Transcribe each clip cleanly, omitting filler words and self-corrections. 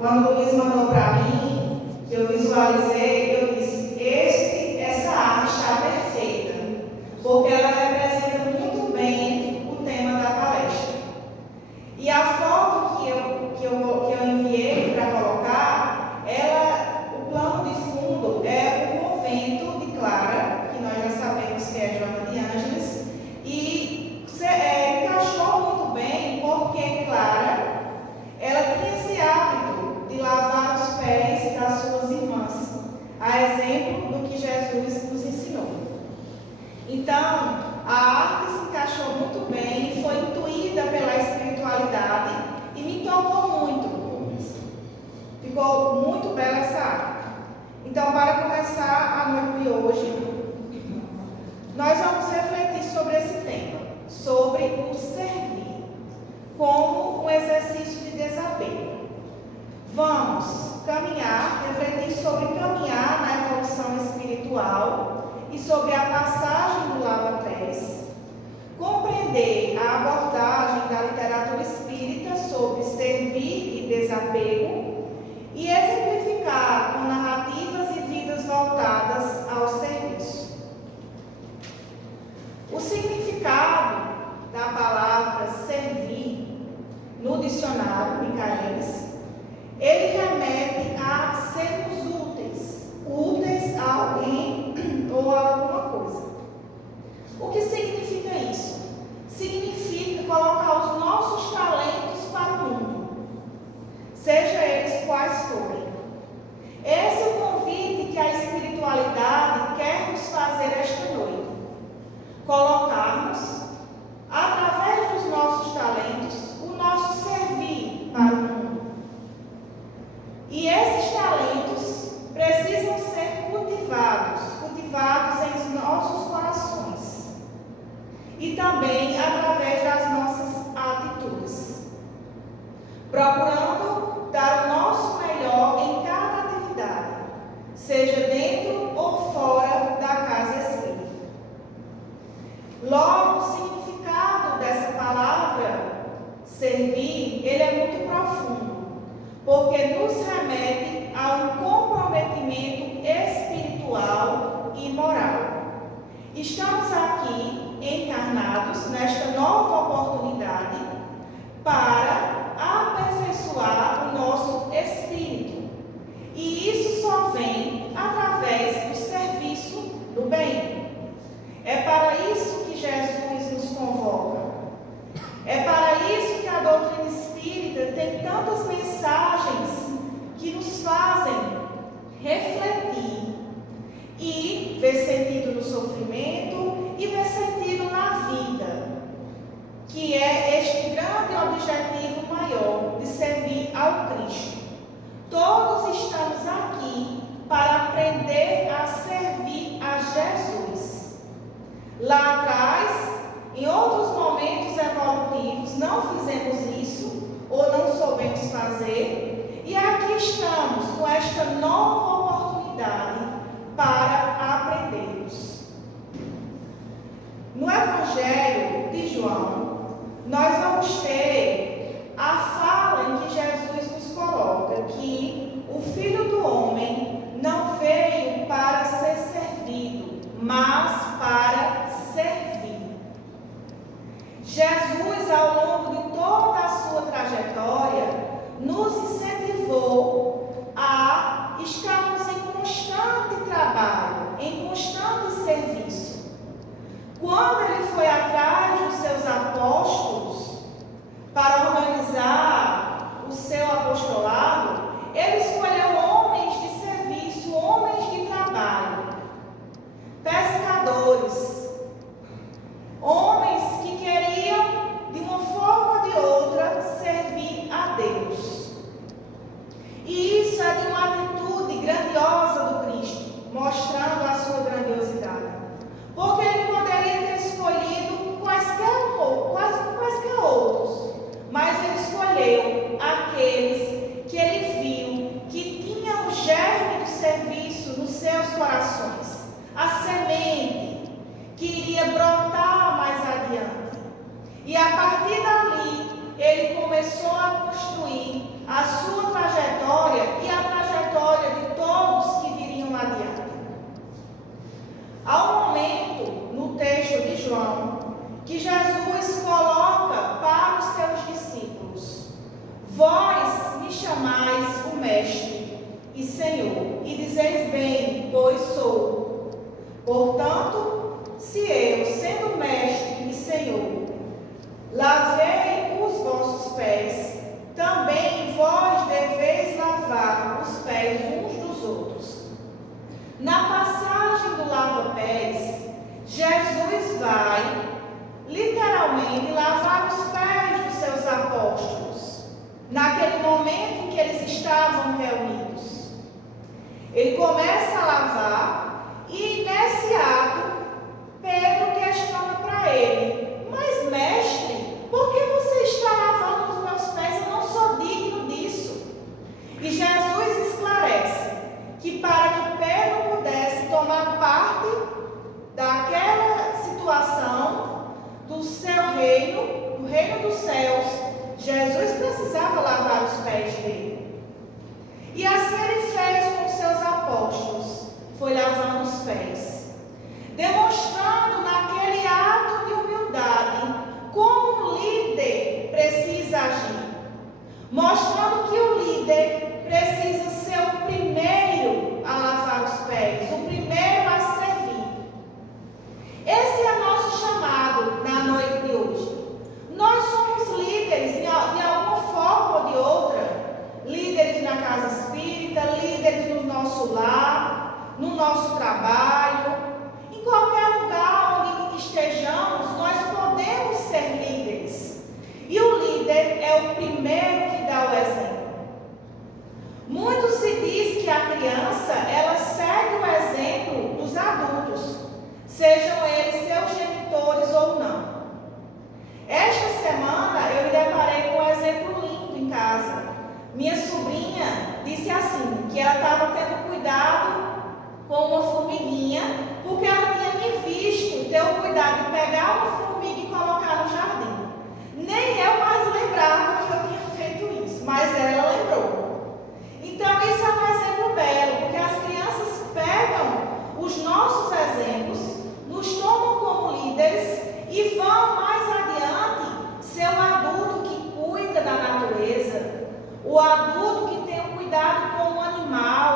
Quando o Luiz mandou para mim, que eu visualizei, eu disse, essa arte está perfeita, porque ela representa muito bem o tema da palestra. E a foto que eu enviei para colocar, o plano de fundo é o convento de Clara, que nós já sabemos que é Joana de Ângeles, e encaixou muito bem, porque Clara, ela tinha esse hábito de lavar os pés das suas irmãs, a exemplo do que Jesus nos ensinou. Então, a arte se encaixou muito bem, foi intuída pela espiritualidade e me tocou muito. Ficou muito bela essa arte. Então, para começar a noite de hoje, nós vamos refletir sobre esse tema, sobre o servir, como um exercício de desapego. Vamos caminhar, refletir sobre caminhar na evolução espiritual e sobre a passagem do lava-pés, compreender a abordagem da literatura espírita sobre servir e desapego e exemplificar com narrativas e vidas voltadas ao serviço. O significado da palavra servir no dicionário Michaelis, ele remete a sermos úteis a alguém ou a alguma coisa. O que significa isso? Significa colocar os nossos talentos para o mundo, seja eles quais forem. Esse é o convite que a espiritualidade quer nos fazer esta noite. Colocarmos, através dos nossos talentos, o nosso servir para o mundo. E esses talentos precisam ser cultivados em nossos corações. E também através das nossas atitudes. Procurando dar o nosso melhor em cada atividade, seja dentro ou fora da casa espírita. Logo, o significado dessa palavra, servir, ele é muito profundo, porque nos remete a um comprometimento espiritual e moral. Estamos aqui encarnados nesta nova oportunidade para aperfeiçoar o nosso espírito. E isso só vem através do serviço do bem. É para isso que Jesus nos convoca. É para isso que a doutrina espírita tem tantas mensagens que nos fazem refletir e ver sentido no sofrimento e ver sentido na vida, que é este grande objetivo maior de servir ao Cristo. Todos estamos aqui para aprender a servir a Jesus. Lá atrás, em outros momentos evolutivos, não fizemos isso ou não soubemos fazer, e aqui estamos com esta nova oportunidade para aprendermos. No Evangelho de João, nós vamos ter a fala em que Jesus nos coloca que o Filho do Homem não veio para ser servido, mas para servir. Jesus, ao longo de toda a sua trajetória, nos incentivou a estarmos em constante trabalho, em constante serviço. Quando ele foi atrás dos seus apóstolos para organizar o seu apostolado, ele escolheu homens de serviço, homens de trabalho, pescadores, homens que queriam, de uma forma ou de outra, servir a Deus. E isso é de uma atitude grandiosa do Cristo, mostrando a sua grandiosidade. Porque ele poderia ter escolhido quaisquer outros, mas ele escolheu aqueles que ele viu que tinham o germe do serviço nos seus corações, a semente que iria brotar mais adiante. E a partir dali, ele começou a construir a sua trajetória me chamais o Mestre e Senhor, e dizeis bem, pois sou. Portanto, se eu, sendo Mestre e Senhor, lavei os vossos pés, também vós deveis lavar os pés uns dos outros. Na passagem do lava-pés, Jesus vai, literalmente, lavar os pés dos seus apóstolos, naquele momento em que eles estavam reunidos. Ele começa a lavar e, nesse ato, Pedro questiona para ele: mas, mestre, por que você está lavando os meus pés? Eu não sou digno disso. E Jesus esclarece que para que Pedro pudesse tomar parte daquela situação do seu reino, do reino dos céus, Jesus precisava lavar os pés dele. E assim ele fez com os seus apóstolos, foi lavando os pés, demonstrando naquele ato de humildade como um líder precisa agir, mostrando que o líder precisa ser o primeiro a lavar os pés, o primeiro a servir. Esse é nosso chamado na noite de hoje. Nós somos líderes de alguma forma ou de outra, líderes na casa espírita, líderes no nosso lar, no nosso trabalho, em qualquer lugar onde estejamos, nós podemos ser líderes. E o líder é o primeiro que dá o exemplo. Muito se diz que a criança, ela segue o exemplo dos adultos, sejam eles seus genitores ou não. Esta semana eu me deparei com um exemplo lindo em casa. Minha sobrinha disse assim, que ela estava tendo cuidado com uma formiguinha, porque ela tinha me visto ter o cuidado de pegar uma formiga e colocar no jardim. Nem eu mais lembrava que eu tinha feito isso, mas ela lembrou. Então isso é um exemplo belo, porque as crianças pegam os nossos exemplos, nos tomam como líderes e vão mais adiante ser um adulto que cuida da natureza, o adulto que tem um cuidado com o animal,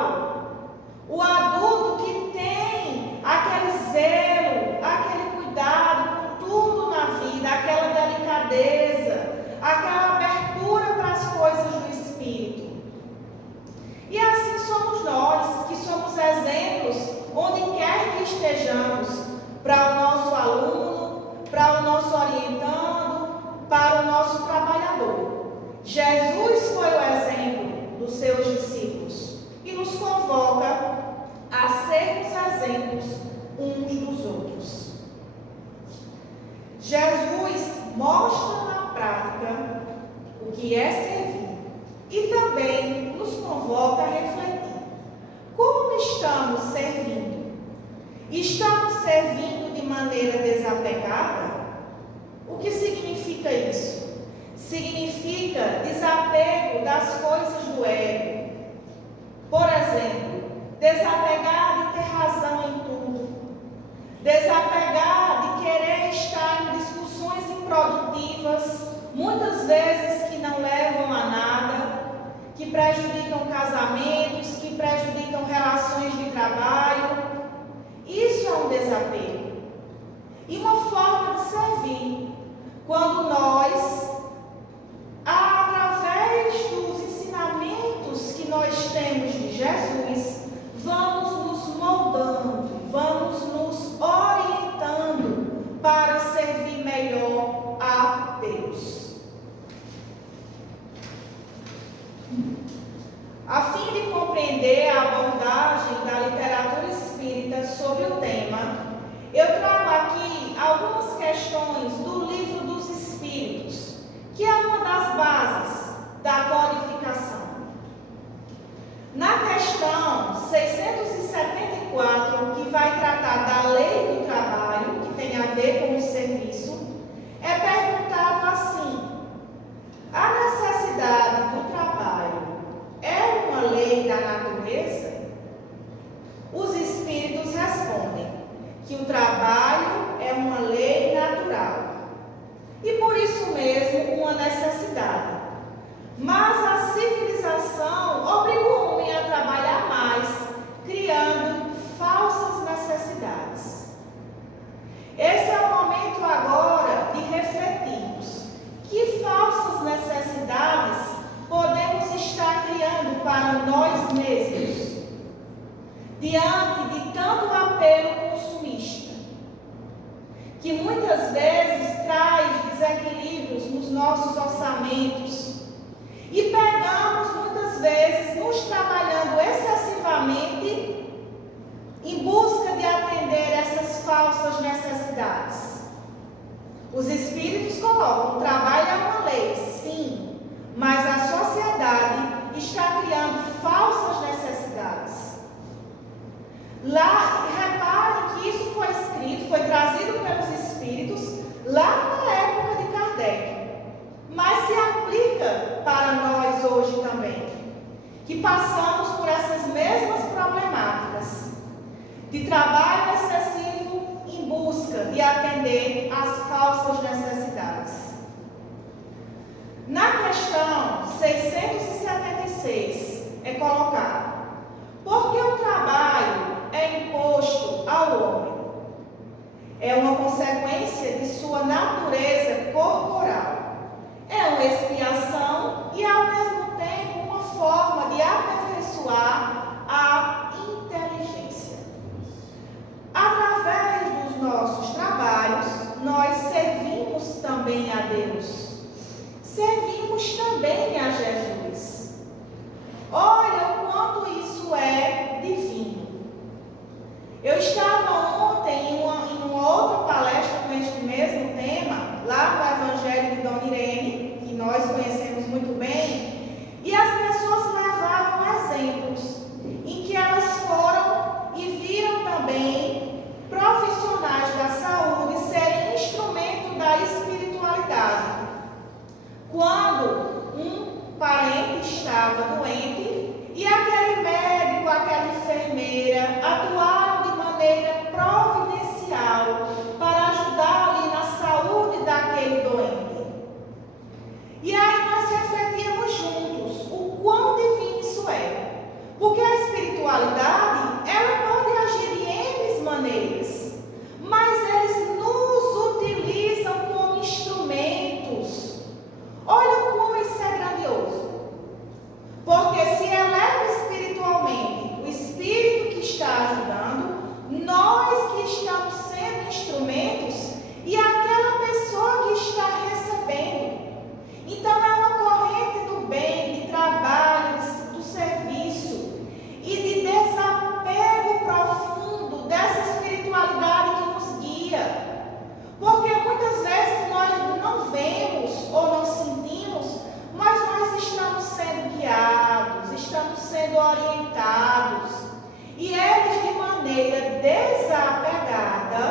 o adulto que tem aquele zelo, aquele cuidado com tudo na vida, aquela delicadeza, aquela abertura para as coisas do Espírito. E assim somos nós, que somos exemplos onde quer que estejamos, para o nosso aluno, para o nosso orientando, para o nosso trabalhador. Jesus foi o exemplo dos seus discípulos e nos convoca a sermos exemplos uns dos outros. Jesus mostra na prática o que é servir e também nos convoca a refletir. Como estamos servindo? Estamos servindo de maneira desapegada? O que significa isso? Significa desapego das coisas do ego. Por exemplo, desapegar de ter razão em tudo. Desapegar de querer estar em discussões improdutivas, muitas vezes que não levam a nada, que prejudicam casamentos, que prejudicam relações de trabalho. Isso é um desapego. E uma forma de servir, quando nós, através dos ensinamentos que nós temos de Jesus, vamos nos moldando, vamos nos orientando para servir melhor a Deus. A fim de compreender a abordagem da literatura espírita sobre o tema, eu trago aqui algumas questões do Livro dos Espíritos, que é uma das bases da codificação. Na questão 674, que vai tratar da lei do trabalho, que tem a ver com o serviço, é perguntado assim: a necessidade do trabalho é uma lei da natureza? Os espíritos respondem que o trabalho é uma lei natural e por isso mesmo uma necessidade. Mas a civilização Esse é o momento agora de refletirmos que falsas necessidades podemos estar criando para nós mesmos, diante de tanto apelo consumista, que muitas vezes traz desequilíbrios nos nossos orçamentos, e pegamos muitas vezes nos trabalhando excessivamente em busca de atender essas falsas necessidades. Os espíritos colocam: o trabalho é uma lei, sim, mas a sociedade está criando falsas necessidades. Lá, reparem que isso foi escrito, foi trazido pelos espíritos lá na época de Kardec, mas se aplica para nós hoje também, que passamos por essas mesmas problemáticas de trabalho excessivo em busca de atender às falsas necessidades. Na questão 676 é colocado: porque o trabalho é imposto ao homem? É uma consequência de sua natureza corporal. É uma expiação e, ao mesmo tempo, uma forma de aperfeiçoar a inteligência. Através dos nossos trabalhos, nós servimos também a Deus. Servimos também a Jesus. Olha o quanto isso é divino. Eu estava ontem em uma outra palestra com este mesmo tema, lá no Evangelho de Dona Irene, que nós conhecemos muito bem, e as pessoas levavam exemplos em que elas foram e viram também profissionais da saúde serem instrumento da espiritualidade. Quando um parente estava doente e aquele médico, aquela enfermeira atuaram de maneira providencial para ajudar ali na saúde daquele doente. E aí nós refletimos juntos o quão divino isso é. Porque a espiritualidade, ela pode agir de N maneiras, mas eles nos utilizam como instrumentos. Olha o quão isso é grandioso. Porque se eleva espiritualmente o espírito que está ajudando, nós que estamos sendo instrumentos e aquela pessoa que está recebendo. Então é uma corrente do bem, de trabalho, do serviço e de desapego profundo dessa espiritualidade que nos guia. Porque muitas vezes nós não vemos ou não sentimos, mas nós estamos sendo guiados, estamos sendo orientados. E eles, de maneira desapegada,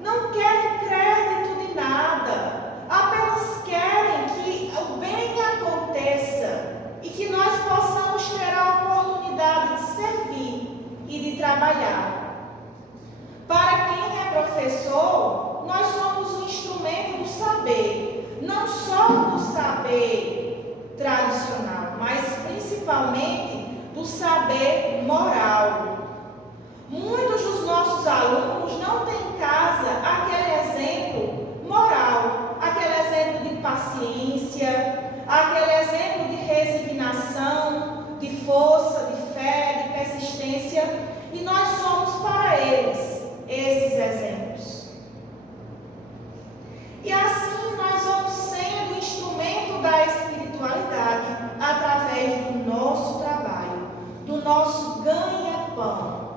não querem crédito de nada, apenas querem que o bem aconteça e que nós possamos ter a oportunidade de servir e de trabalhar. Para quem é professor, nós somos um instrumento do saber, não só do saber tradicional, mas principalmente do saber moral. Muitos dos nossos alunos não têm em casa aquele exemplo moral, aquele exemplo de paciência, aquele exemplo de resignação, de força, de fé, de persistência, e nós somos para eles esses exemplos. E assim nós vamos sendo instrumento da espiritualidade através do nosso trabalho, do nosso ganha-pão,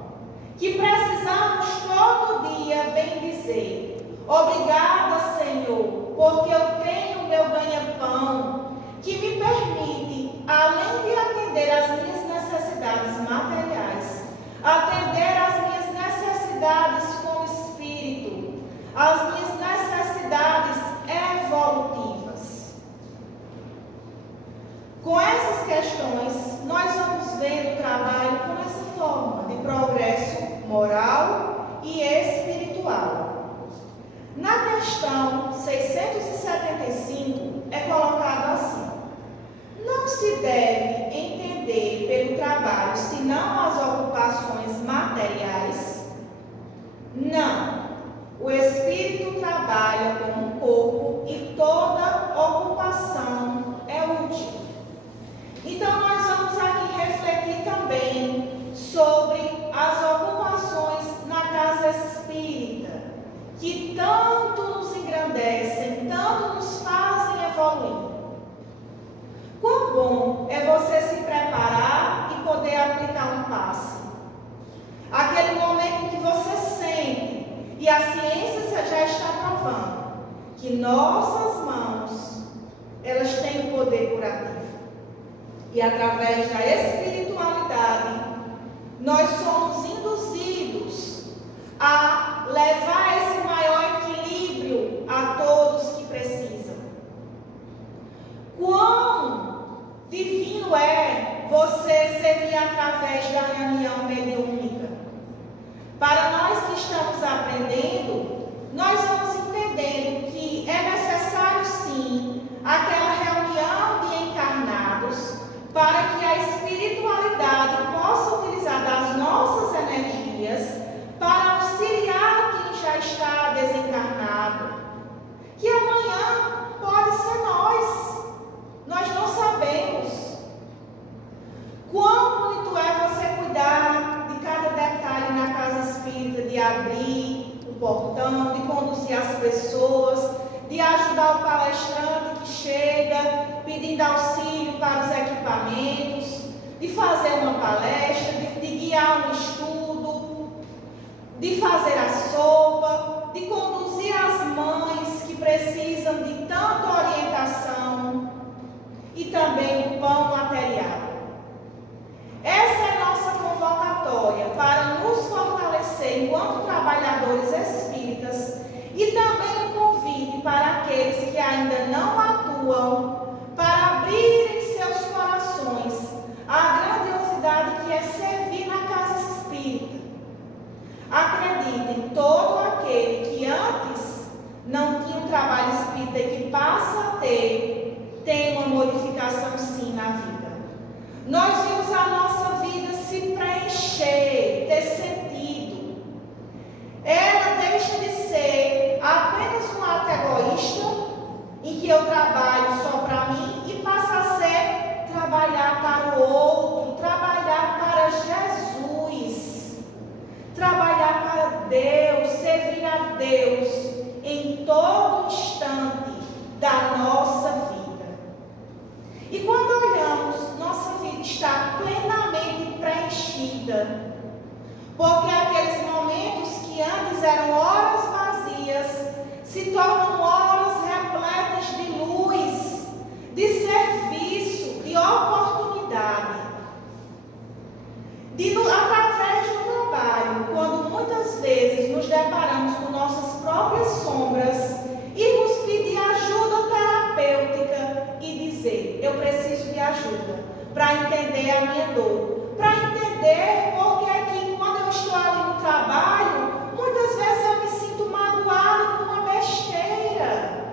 que precisamos todo dia bem dizer: obrigada, Senhor, porque eu tenho o meu ganha-pão, que me permite, além de atender às minhas necessidades materiais, atender às minhas necessidades com o espírito, às minhas necessidades evolutivas. Com essas questões, nós vamos ver o trabalho com essa forma de progresso moral e espiritual. Na questão 675 é colocado assim: não se deve entender pelo trabalho senão as ocupações materiais? Não. O espírito Então, nós vamos aqui refletir também sobre as ocupações na casa espírita, que tanto nos engrandecem, tanto nos fazem evoluir. Quão bom é você se preparar e poder aplicar um passe. Aquele momento em que você sente, e a ciência já está provando, que nossas mãos, elas têm o poder curativo. E através da espiritualidade, nós somos induzidos a levar esse maior equilíbrio a todos que precisam. Quão divino é você servir através da reunião mediúnica. Para nós que estamos aprendendo, nós vamos entendendo que é necessário sim aquela reunião de encarnados para que a espiritualidade possa utilizar das nossas energias para auxiliar quem já está desencarnado. Que amanhã pode ser nós não sabemos. Quão bonito é você cuidar de cada detalhe na casa espírita, de abrir o portão, de conduzir as pessoas, de ajudar o palestrante que chega pedindo auxílio para os equipamentos, de fazer uma palestra, de guiar um estudo, de fazer a sopa, de conduzir as mães que precisam de tanta orientação e também o pão material. Essa é a nossa convocatória para nos fortalecer enquanto trabalhadores espíritas e também um convite para aqueles que ainda não atuam para abrirem seus corações à grandiosidade que é servir na casa espírita. Acreditem, todo aquele que antes não tinha um trabalho espírita e que passa a ter, tem uma modificação sim na vida. Nós vimos a nossa vida se preencher, ter sentido. Ela deixa de ser apenas um ato egoísta, em que eu trabalho só para mim, e passa a ser trabalhar para o outro, trabalhar para Jesus, trabalhar para Deus, servir a Deus em todo instante da nossa vida. E quando olhamos, nossa vida está plenamente preenchida, porque aqueles momentos que antes eram horas vazias se tornam horas repletas de luz, de serviço, de oportunidade. Através do trabalho, quando muitas vezes nos deparamos com nossas próprias sombras, irmos pedir ajuda terapêutica e dizer: eu preciso de ajuda para entender a minha dor, para entender porque aqui quando eu estou ali no trabalho, muitas vezes eu me sinto magoado com uma besteira.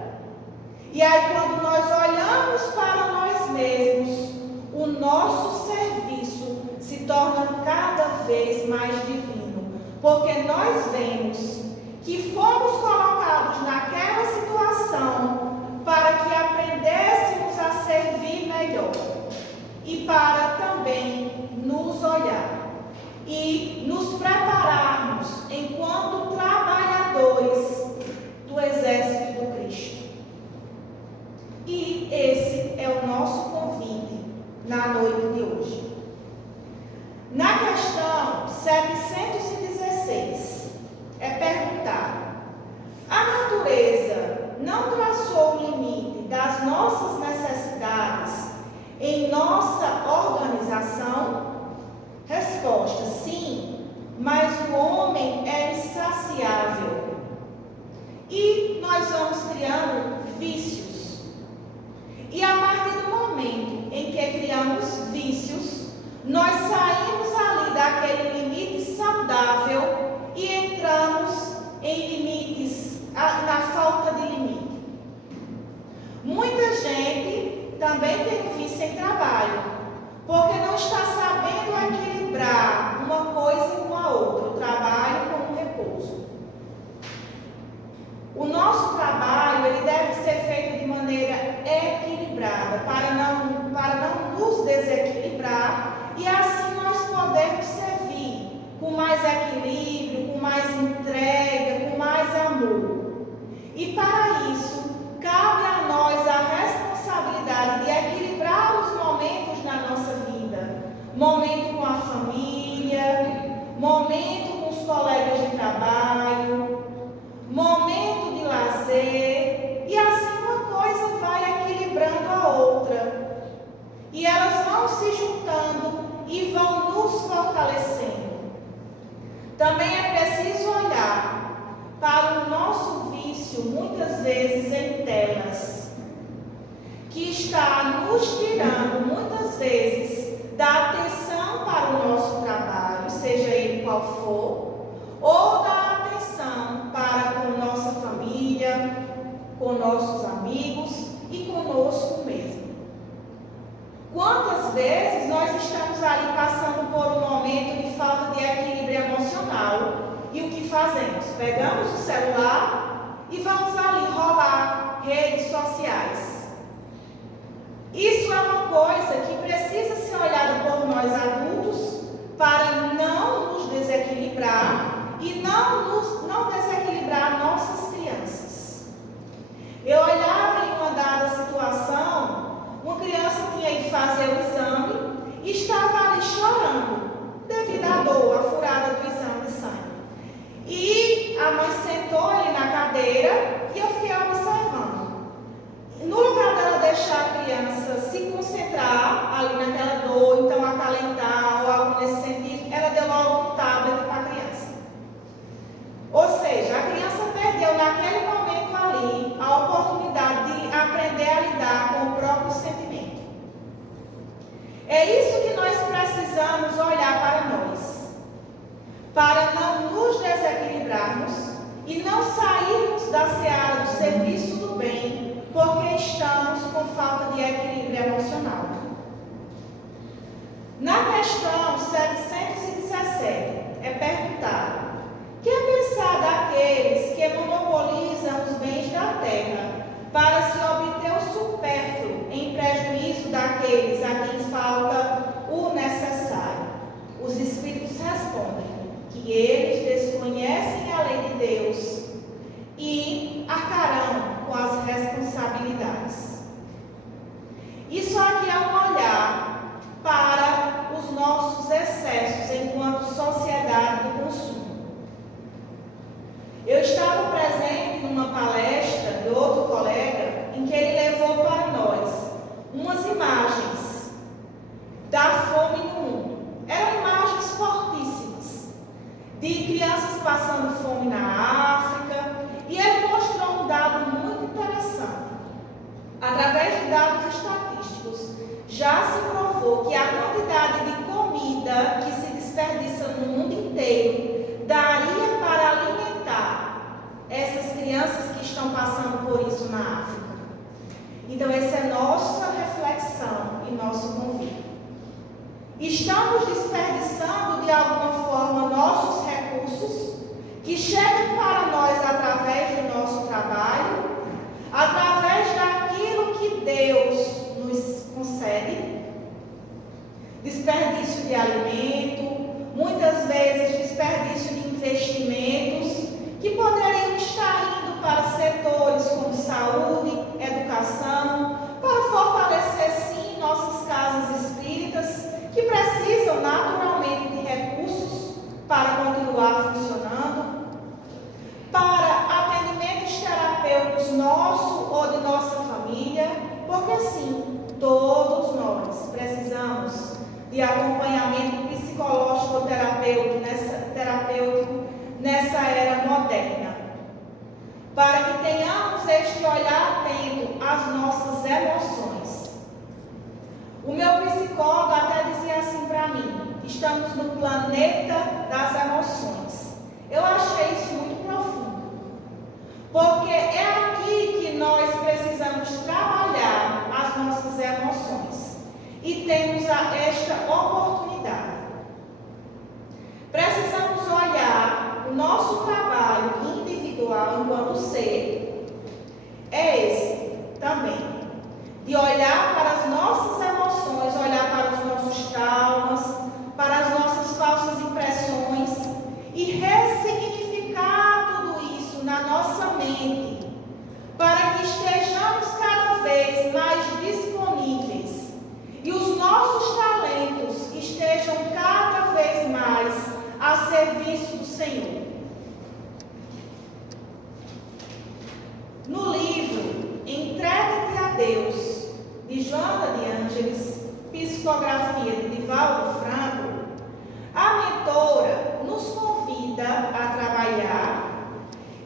E aí quando nós olhamos para nós mesmos, o nosso serviço se torna cada vez mais divino, porque nós vemos que fomos colocados naquela situação para que aprendêssemos a servir melhor e para também nos olhar e nos prepararmos enquanto trabalhadores do exército do Cristo. E esse é o nosso convite na noite de hoje. Na questão 716, é perguntar: a natureza não traçou o limite das nossas necessidades em nossa organização? Resposta: sim, mas o homem é insaciável. E nós vamos criando vícios. E a partir do momento em que criamos vícios, nós saímos ali daquele limite saudável e entramos em limites, na falta de limite. Muita gente também tem vício em trabalho, porque não está sabendo equilibrar uma coisa com a outra, o trabalho com o repouso. O nosso trabalho ele deve ser feito de maneira equilibrada, para não nos desequilibrar equilibrar e assim nós podemos servir com mais equilíbrio, com mais entrega, com mais amor. E para isso, cabe a nós a responsabilidade de equilibrar os momentos na nossa vida. Momento com a família, momento com os colegas de trabalho, momento de lazer, e assim uma coisa vai equilibrando a outra. E elas vão se juntando e vão nos fortalecendo. Também é preciso olhar para o nosso vício, muitas vezes em telas, que está nos tirando, muitas vezes, da atenção para o nosso trabalho, seja ele qual for, ou da atenção para com nossa família, com nossos amigos e conosco mesmo. Quantas vezes nós estamos ali passando por um momento de falta de equilíbrio emocional e o que fazemos? Pegamos o celular e vamos ali rolar redes sociais. Isso é uma coisa que precisa ser olhada por nós adultos para não nos desequilibrar e não desequilibrar nossas crianças. Eu olhava em uma dada situação, uma criança tinha ido fazer o exame e estava ali chorando devido à dor, à furada do exame de sangue. E a mãe sentou ali na cadeira e eu fiquei observando. No lugar dela deixar a criança se concentrar ali naquela dor, então acalentar ou algo nesse sentido, ela deu logo um tablet para a criança. Ou seja, a criança perdeu naquele momento ali a oportunidade de aprender a lidar com o próprio sentimento. É isso que nós precisamos olhar para nós, para não nos desequilibrarmos e não sairmos da seara do serviço do bem, porque estamos com falta de equilíbrio emocional. Na questão 717 é perguntado: que pensar daqueles que monopolizam os bens da terra para se obter o supérfluo em prejuízo daqueles a quem falta o necessário? Os Espíritos respondem que eles desconhecem a lei de Deus e arcarão com as responsabilidades. Isso aqui é um olhar para os nossos excessos enquanto sociedade do consumo. Eu estava presente numa palestra de outro colega em que ele levou para nós umas imagens da fome no mundo. Eram imagens fortíssimas de crianças passando fome na África, e ele mostrou um dado muito interessante. Através de dados estatísticos, já se provou que a quantidade de comida que se desperdiça no mundo inteiro daria para alimentar essas crianças que estão passando por isso na África. Então, essa é nossa reflexão e nosso convite. Estamos desperdiçando de alguma forma nossos recursos que chegam para nós através do nosso trabalho, através daquilo que Deus nos concede. Desperdício de alimento, muitas vezes desperdício de investimentos que poderiam estar indo para setores como saúde, educação, para fortalecer sim nossas casas espíritas, que precisam naturalmente de recursos para continuar funcionando, para atendimentos terapêuticos nosso ou de nossa família, porque sim, todos nós precisamos de acompanhamento psicológico ou terapêutico nessa era moderna, para que tenhamos este olhar atento às nossas emoções. O meu psicólogo até dizia assim para mim: estamos no planeta das emoções. Eu achei isso muito profundo, porque é aqui que nós precisamos trabalhar as nossas emoções e temos esta oportunidade. Precisamos olhar o nosso trabalho individual enquanto ser, é esse também, de olhar para as nossas emoções, olhar para os nossos traumas, serviço do Senhor. No livro Entrega-te a Deus, de Joana de Ângeles, psicografia de Divaldo Franco, a mentora nos convida a trabalhar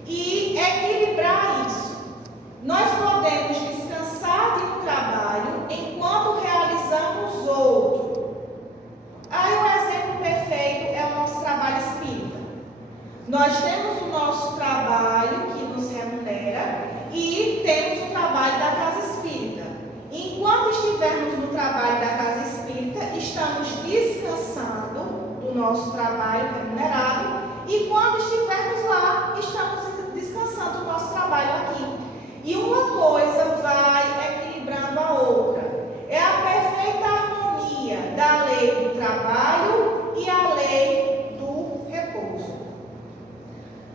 e equilibrar isso. Nós podemos descansar de um trabalho enquanto realizamos outro. Aí um exemplo perfeito é o nosso trabalho espírita. Nós temos o nosso trabalho que nos remunera e temos o trabalho da casa espírita. Enquanto estivermos no trabalho da casa espírita, estamos descansando do nosso trabalho remunerado, e quando estivermos lá, estamos descansando do nosso trabalho aqui. E uma coisa vai equilibrando a outra. É a perfeita harmonia da lei do trabalho e a lei do repouso.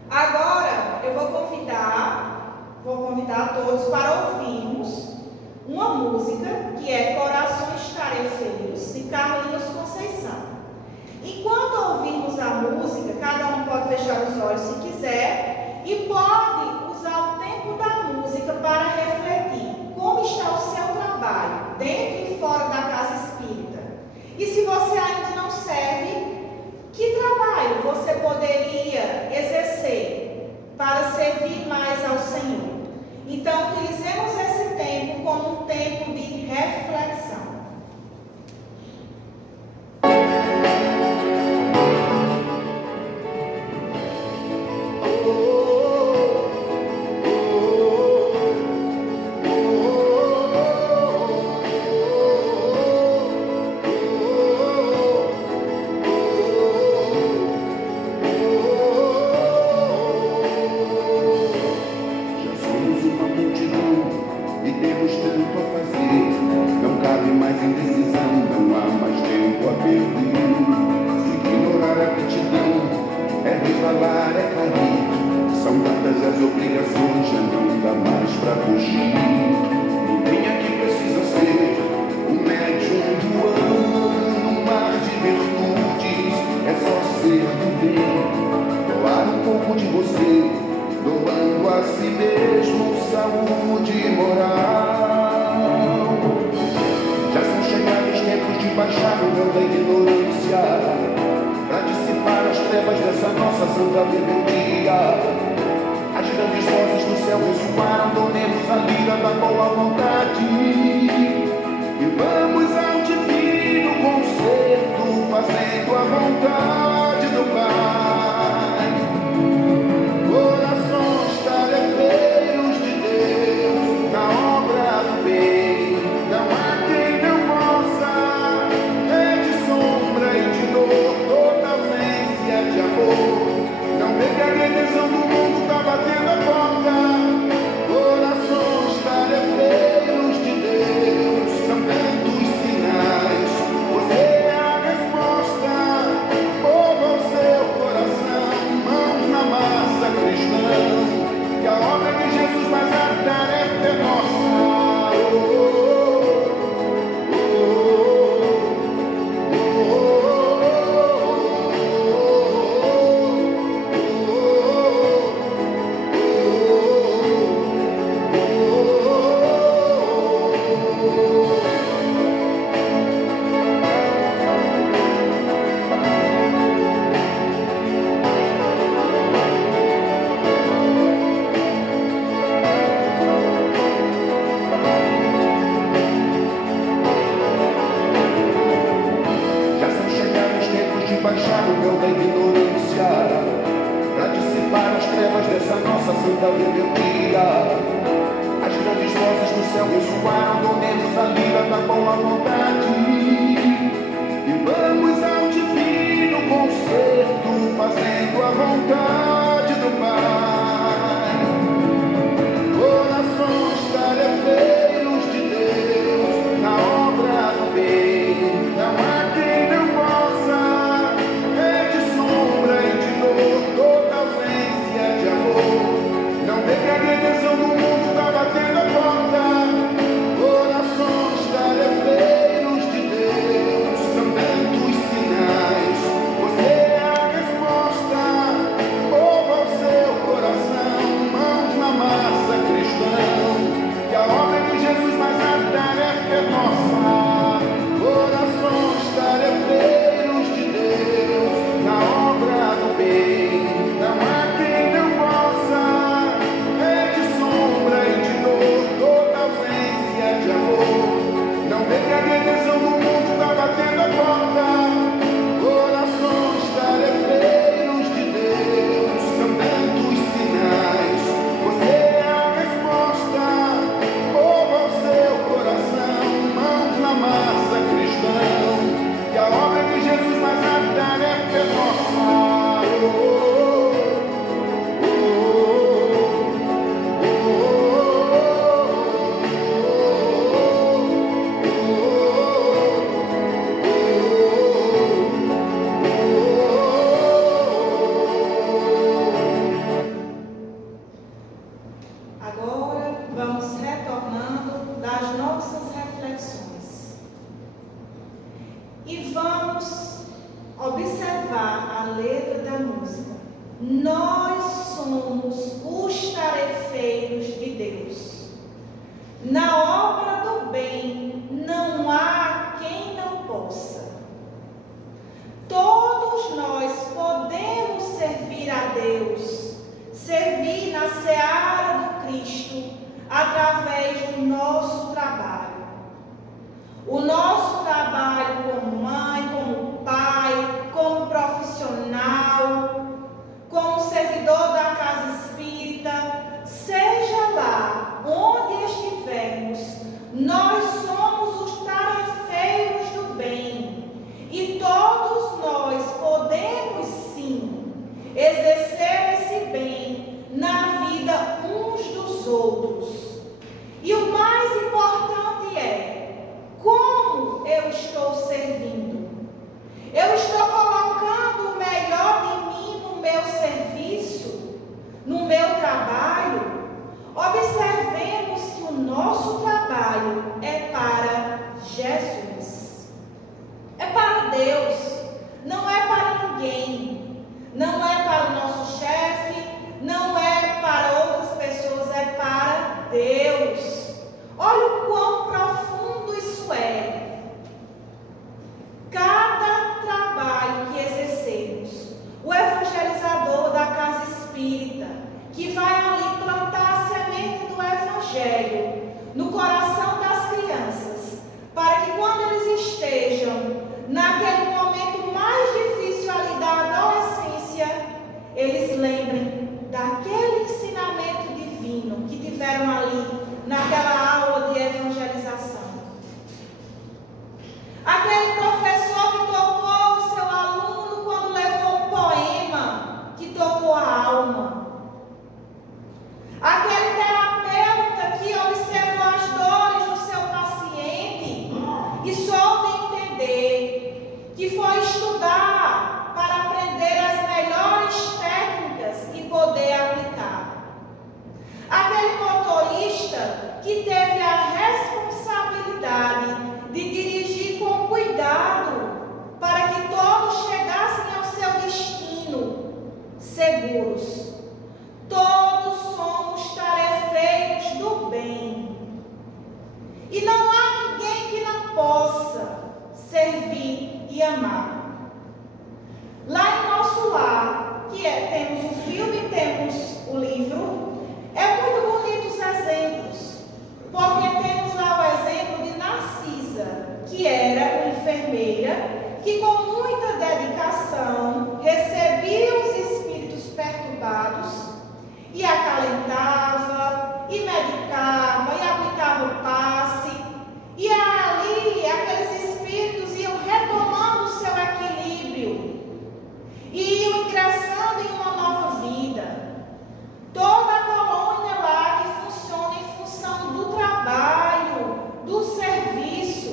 Agora, eu vou convidar todos para ouvirmos uma música que é Corações Tarefeiros, de Carlinhos Conceição. Enquanto ouvirmos a música, cada um pode fechar os olhos se quiser e pode usar o tempo da música para refletir como está o seu trabalho, dentro e fora da casa espírita. E se você ainda não serve, que trabalho você poderia exercer para servir mais ao Senhor? Então, utilizemos esse tempo como um tempo de reflexão. Corações tarefeiros de vamos observar a letra da música, nós somos os tarefeiros de Deus. Na obra do bem não há quem não possa. Todos nós podemos servir a Deus, servir na seara do Cristo, através do nosso trabalho. O nosso trabalho como mãe, como pai, como profissional, como servidor da casa espírita, seja lá onde estivermos, nós somos os tarefeiros do bem. E todos nós podemos sim exercer esse bem na vida uns dos outros. E o mais importante é como eu estou servindo. Eu estou colocando o melhor de mim no meu serviço, no meu trabalho. Observemos que o nosso trabalho é para Jesus. É para Deus, não é para ninguém, não é para o nosso chefe, não é para outras pessoas, é para Deus. Olha o quão profundo isso é. Cada trabalho que exercemos, o evangelizador da casa espírita, que vai ali plantar a semente do evangelho no coração das crianças, para que quando eles estejam naquele momento mais difícil ali da adolescência, eles lembrem daquele ensinamento divino que tiveram ali naquela aula de evangelização. Aquele professor que tocou o seu aluno quando levou um poema que tocou a alma. Aquele terapeuta que observou as dores do seu paciente e soube entender, que foi estudar para aprender as melhores técnicas e poder aplicar. Aquele motorista que teve a responsabilidade de dirigir com cuidado para que todos chegassem ao seu destino seguros. Todos somos tarefeiros do bem. E não há ninguém que não possa servir e amar. Lá em nosso lar, temos o filme, temos o livro, é muito bonito os exemplos, porque temos lá o exemplo de Narcisa, que era uma enfermeira, que com muita dedicação recebia os espíritos perturbados e acalentava, e medicava, e aplicava o passe, e ali aqueles espíritos iam retomando o seu equilíbrio, e iam ingressando em uma nova vida. Toda a colônia lá que funciona em função do trabalho, do serviço.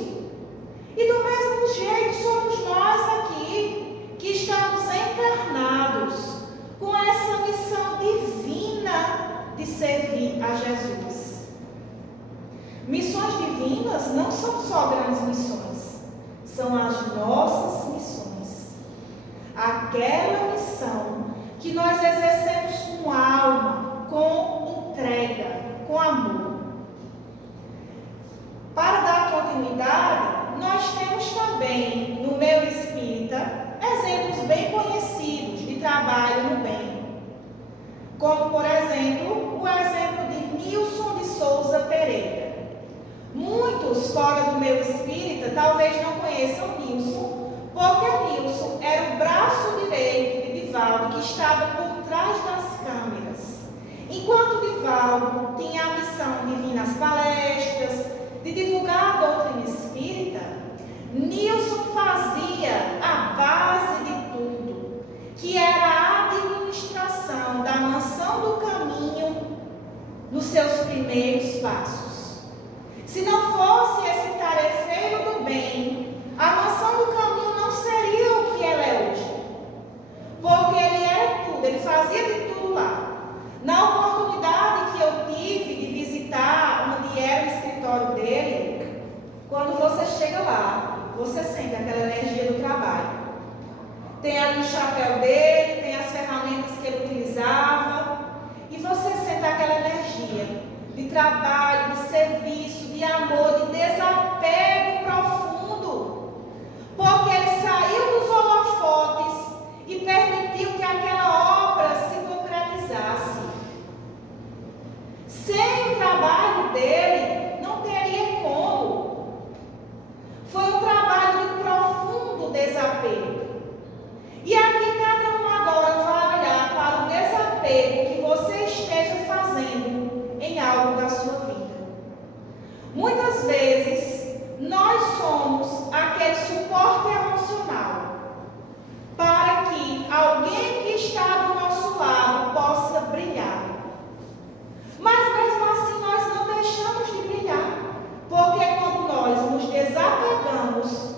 E do mesmo jeito somos nós aqui, que estamos encarnados com essa missão divina de servir a Jesus. Missões divinas não são só grandes missões, são as nossas missões. Aquela missão que nós exercemos com alma, com entrega, com amor. Para dar continuidade, nós temos também no meio espírita exemplos bem conhecidos de trabalho no bem. Como, por exemplo, o exemplo de Nilson de Souza Pereira. Muitos fora do meio espírita talvez não conheçam Nilson, porque Nilson era o braço direito de Divaldo, que estava por trás das câmeras. Enquanto Divaldo tinha a missão de vir nas palestras, de divulgar a doutrina espírita, Nilson fazia a base de tudo, que era a administração da mansão do caminho nos seus primeiros passos. Se não fosse esse tarefeiro do bem, a mansão do caminho não seria o que ela é hoje. Porque ele era tudo, ele fazia de tudo lá. Na oportunidade que eu tive de visitar onde era o escritório dele, quando você chega lá, você sente aquela energia do trabalho. tem ali o chapéu dele, tem as ferramentas que ele utilizava, e você sente aquela energia de trabalho, de serviço, de amor, de desapego profundo, porque ele saiu dos holofotes e permitiu que aquela obra se concretizasse. Sem o trabalho dele, não teria como. Foi um trabalho de profundo desapego. E aqui cada um agora vai olhar para o desapego que você esteja fazendo em algo da sua vida. Muitas vezes, nós somos aquele suporte emocional para que alguém que está do nosso lado possa brilhar. Mas mesmo assim nós não deixamos de brilhar, porque quando nós nos desapegamos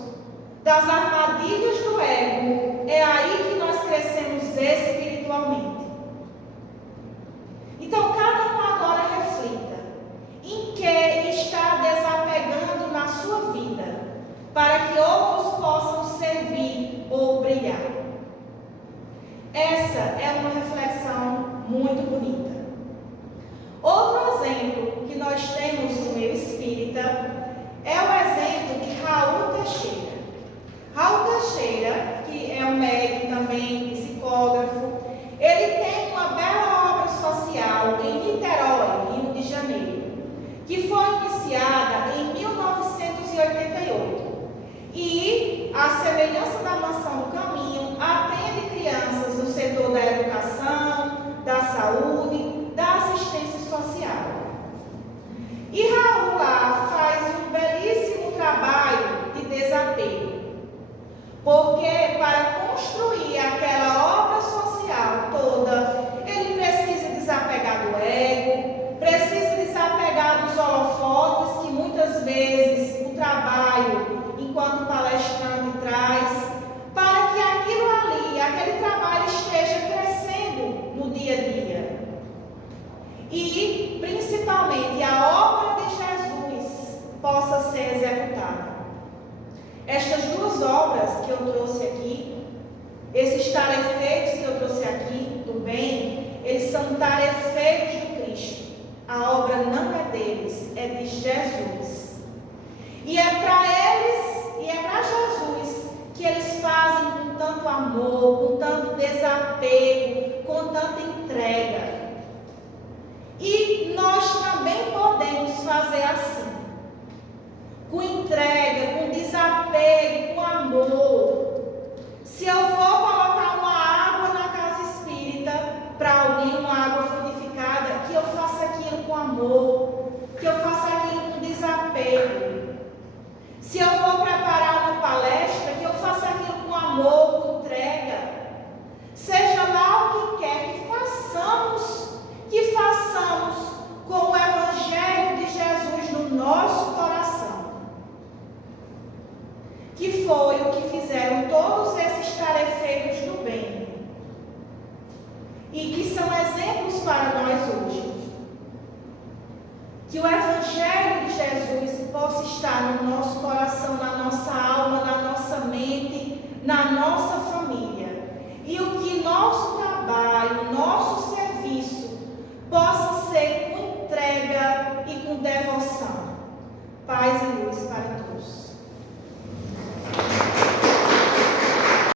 das armadilhas do ego, é aí que nós crescemos espiritualmente. Então cada um agora reflita em que está desapegando na sua vida, para que outros possam servir ou brilhar. Essa é uma reflexão muito bonita. Outro exemplo que nós temos no meio espírita é o exemplo de Raul Teixeira. Raul Teixeira, que é um médico também, psicógrafo, ele tem uma bela obra social em Niterói, Rio de Janeiro, que foi iniciada em 1988 e, à semelhança da Mansão do Caminho, atende crianças no setor da educação, da saúde, da assistência social. E Raul lá faz um belíssimo trabalho de desapego, porque para construir aquela obra social toda, ele precisa desapegar do ego, precisa desapegar dos holofotes que muitas vezes o trabalho, enquanto palestrante, traz, para que aquilo ali, aquele trabalho esteja crescendo no dia a dia. E, principalmente, a obra de Jesus possa ser executada. Estas duas obras que eu trouxe aqui, esses tarefeiros que eu trouxe aqui do bem, eles são tarefeiros de Cristo. A obra não é deles, é de Jesus. E é para eles, e é para Jesus, que eles fazem com tanto amor, com tanto desapego, com tanta entrega. E nós também podemos fazer assim, com entrega, com desapego, com amor. Se eu vou colocar uma água na casa espírita para alguém, uma água frutificada, que eu faça aquilo com amor, que eu faça aquilo com desapego. Se eu vou preparar uma palestra, que eu faça aquilo com amor, com entrega. Seja lá o que quer que façamos com o Evangelho de Jesus no nosso coração. Que foi o que fizeram todos esses tarefeiros do bem. E que são exemplos para nós hoje. Que o Evangelho de Jesus possa estar no nosso coração, na nossa alma, na nossa mente, na nossa família. E o que nosso trabalho, nosso serviço possa ser com entrega e com devoção. Paz e luz para todos.